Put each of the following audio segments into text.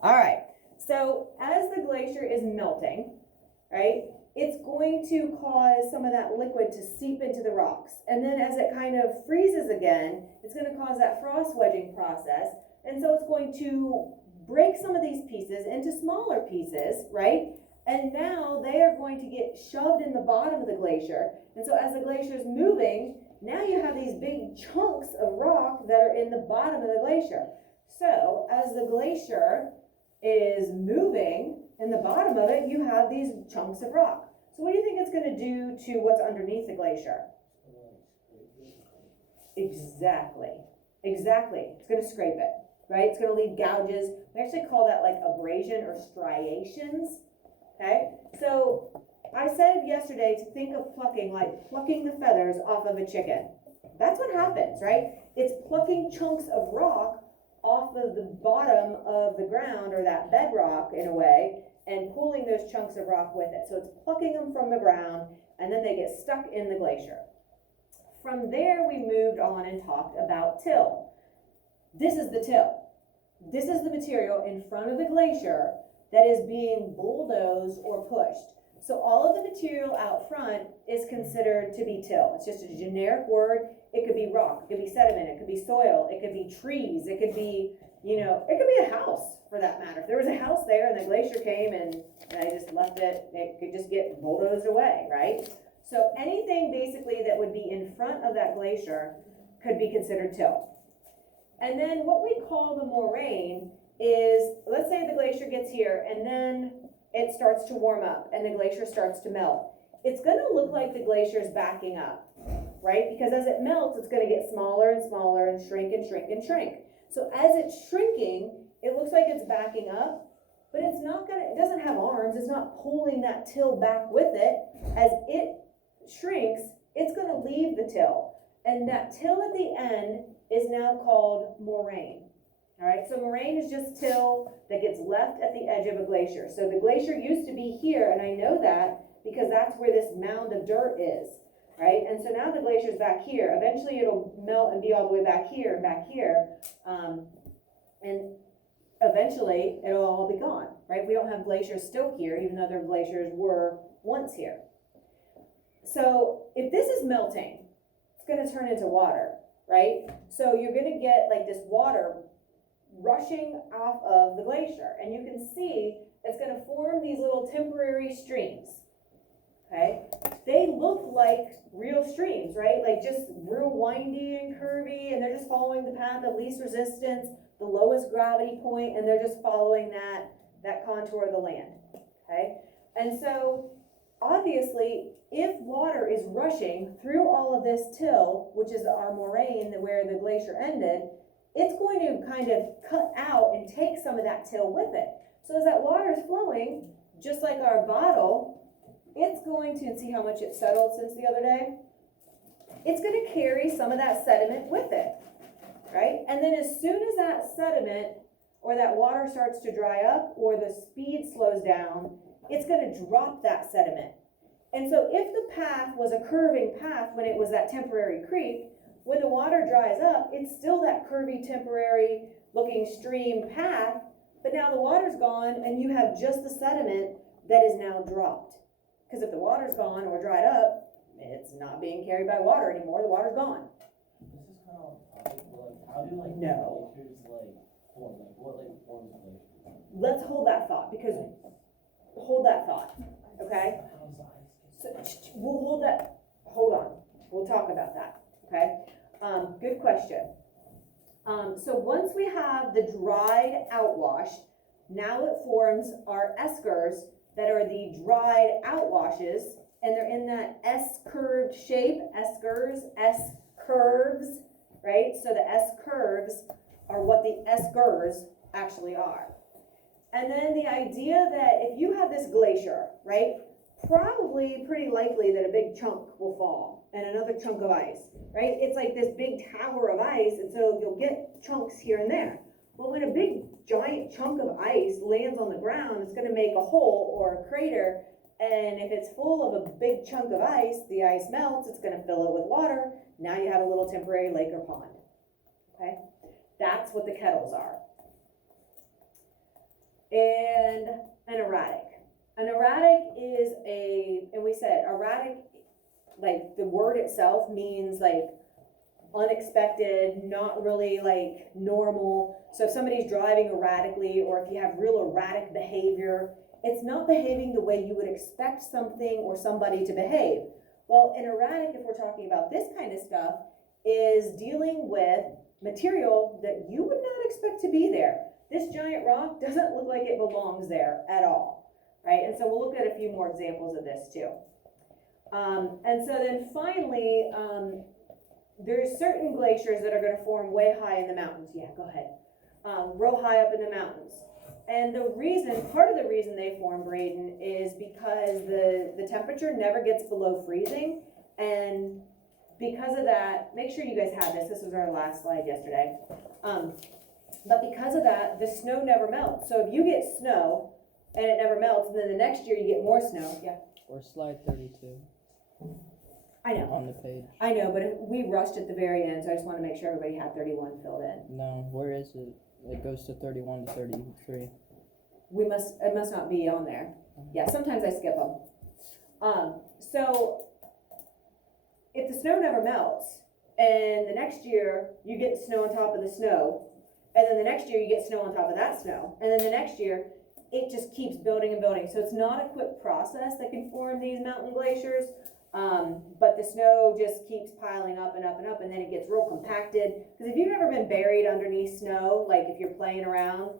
All right, so as the glacier is melting, right, it's going to cause some of that liquid to seep into the rocks. And then as it kind of freezes again, it's going to cause that frost wedging process. And so it's going to break some of these pieces into smaller pieces, right? And now they are going to get shoved in the bottom of the glacier. And so as the glacier is moving, now you have these big chunks of rock that are in the bottom of the glacier. So as the glacier is moving, in the bottom of it, you have these chunks of rock. So what do you think it's going to do to what's underneath the glacier? Exactly. It's going to scrape it, right? It's going to leave gouges. We actually call that like abrasion or striations, okay? So I said yesterday to think of plucking like plucking the feathers off of a chicken. That's what happens, right? It's plucking chunks of rock off of the bottom of the ground, or that bedrock in a way, and pulling those chunks of rock with it. So it's plucking them from the ground, and then they get stuck in the glacier. From there, we moved on and talked about till. This is the till. This is the material in front of the glacier that is being bulldozed or pushed. So all of the material out front is considered to be till. It's just a generic word. It could be rock, it could be sediment, it could be soil, it could be trees, it could be, it could be a house for that matter. If there was a house there and the glacier came and I just left it, it could just get bulldozed away, right? So anything basically that would be in front of that glacier could be considered till. And then what we call the moraine is, let's say the glacier gets here and then it starts to warm up and the glacier starts to melt. It's going to look like the glacier is backing up, right? Because as it melts, it's going to get smaller and smaller and shrink and shrink and shrink. So as it's shrinking, it looks like it's backing up, but it's not going to, it doesn't have arms. It's not pulling that till back with it. As it shrinks, it's going to leave the till. And that till at the end is now called moraine. All right, so moraine is just till that gets left at the edge of a glacier. So the glacier used to be here, and I know that because that's where this mound of dirt is, right? And so now the glacier's back here. Eventually it'll melt and be all the way back here and back here. And eventually it'll all be gone, right? We don't have glaciers still here, even though their glaciers were once here. So if this is melting, it's going to turn into water, right? So you're going to get like this water rushing off of the glacier, and you can see it's going to form these little temporary streams. Okay, they look like real streams, right? Like just real windy and curvy, and they're just following the path of least resistance, the lowest gravity point, and they're just following that contour of the land. Okay, and so obviously, if water is rushing through all of this till, which is our moraine where the glacier ended, it's going to kind of cut out and take some of that till with it. So as that water is flowing, just like our bottle, it's going to, see how much it settled since the other day? It's going to carry some of that sediment with it, right? And then as soon as that sediment or that water starts to dry up or the speed slows down, it's going to drop that sediment. And so if the path was a curving path when it was that temporary creek, when the water dries up, it's still that curvy, temporary looking stream path, but now the water's gone and you have just the sediment that is now dropped. Because if the water's gone or dried up, it's not being carried by water anymore, the water's gone. This is kind of like, how do No. glaciers form? What forms glaciers? Let's hold that thought, because hold that thought, okay? So we'll hold on, we'll talk about that, okay? Good question. So once we have the dried outwash, now it forms our eskers that are the dried outwashes, and they're in that S-curved shape, eskers, S-curves, right? So the S-curves are what the eskers actually are. And then the idea that if you have this glacier, right, probably pretty likely that a big chunk will fall and another chunk of ice, right? It's like this big tower of ice, and so you'll get chunks here and there. Well, when a big giant chunk of ice lands on the ground, it's going to make a hole or a crater, and if it's full of a big chunk of ice, the ice melts, it's going to fill it with water. Now you have a little temporary lake or pond, okay? That's what the kettles are. and an erratic. An erratic is and we said erratic, like the word itself means like unexpected, not really like normal. So if somebody's driving erratically, or if you have real erratic behavior, it's not behaving the way you would expect something or somebody to behave. Well, an erratic, if we're talking about this kind of stuff, is dealing with material that you would not expect to be there. This giant rock doesn't look like it belongs there at all, right? And so we'll look at a few more examples of this too. And so then finally, there's certain glaciers that are going to form way high in the mountains. Yeah, go ahead. Real high up in the mountains. And part of the reason they form, Braden, is because the temperature never gets below freezing. And because of that, make sure you guys have this. This was our last slide yesterday. But because of that, the snow never melts. So if you get snow and it never melts, and then the next year you get more snow. Yeah. Or slide 32. I know. On the page. I know, but we rushed at the very end, so I just want to make sure everybody had 31 filled in. No, where is it? It goes to 31 to 33. It must not be on there. Yeah, sometimes I skip them. So if the snow never melts, and the next year you get snow on top of the snow, and then the next year you get snow on top of that snow, and then the next year it just keeps building and building. So it's not a quick process that can form these mountain glaciers. But the snow just keeps piling up and up and up, and then it gets real compacted. Because if you've ever been buried underneath snow, like if you're playing around,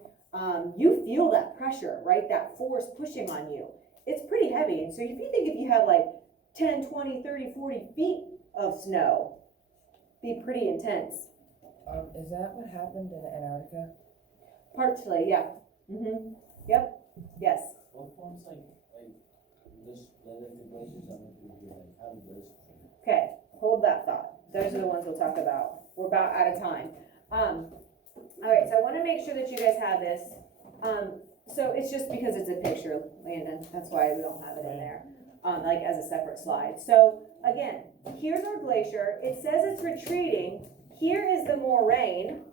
you feel that pressure, right? That force pushing on you. It's pretty heavy. And so if you have like 10, 20, 30, 40 feet of snow, be pretty intense. Is that what happened in Antarctica? Partially, yeah. Yep. Yes. What forms like this, the glaciers that went through here, like how did those form? Okay, hold that thought. Those are the ones we'll talk about. We're about out of time. All right, so I want to make sure that you guys have this. So it's just because it's a picture, Landon. That's why we don't have it in there, like as a separate slide. So again, here's our glacier. It says it's retreating. Here is the moraine.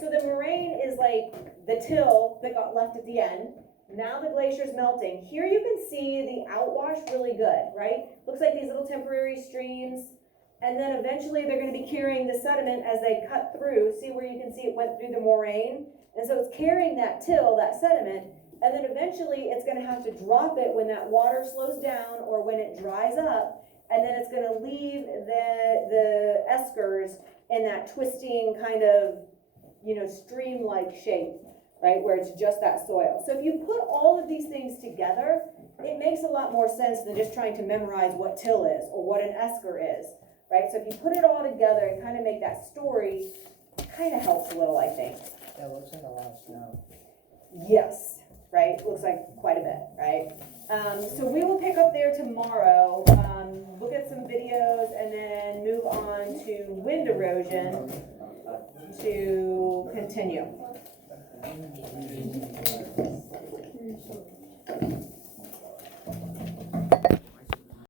So the moraine is like the till that got left at the end. Now the glacier's melting. Here you can see the outwash really good, right? Looks like these little temporary streams. And then eventually they're going to be carrying the sediment as they cut through. See where you can see it went through the moraine? And so it's carrying that till, that sediment. And then eventually it's going to have to drop it when that water slows down or when it dries up. And then it's going to leave the eskers in that twisting kind of, stream-like shape, right, where it's just that soil. So if you put all of these things together, it makes a lot more sense than just trying to memorize what till is or what an esker is, right? So if you put it all together and kind of make that story, kind of helps a little, I think. That looks like a lot of snow. Yes, right? Looks like quite a bit, right? So we will pick up there tomorrow, look at some videos, and then move on to wind erosion to continue.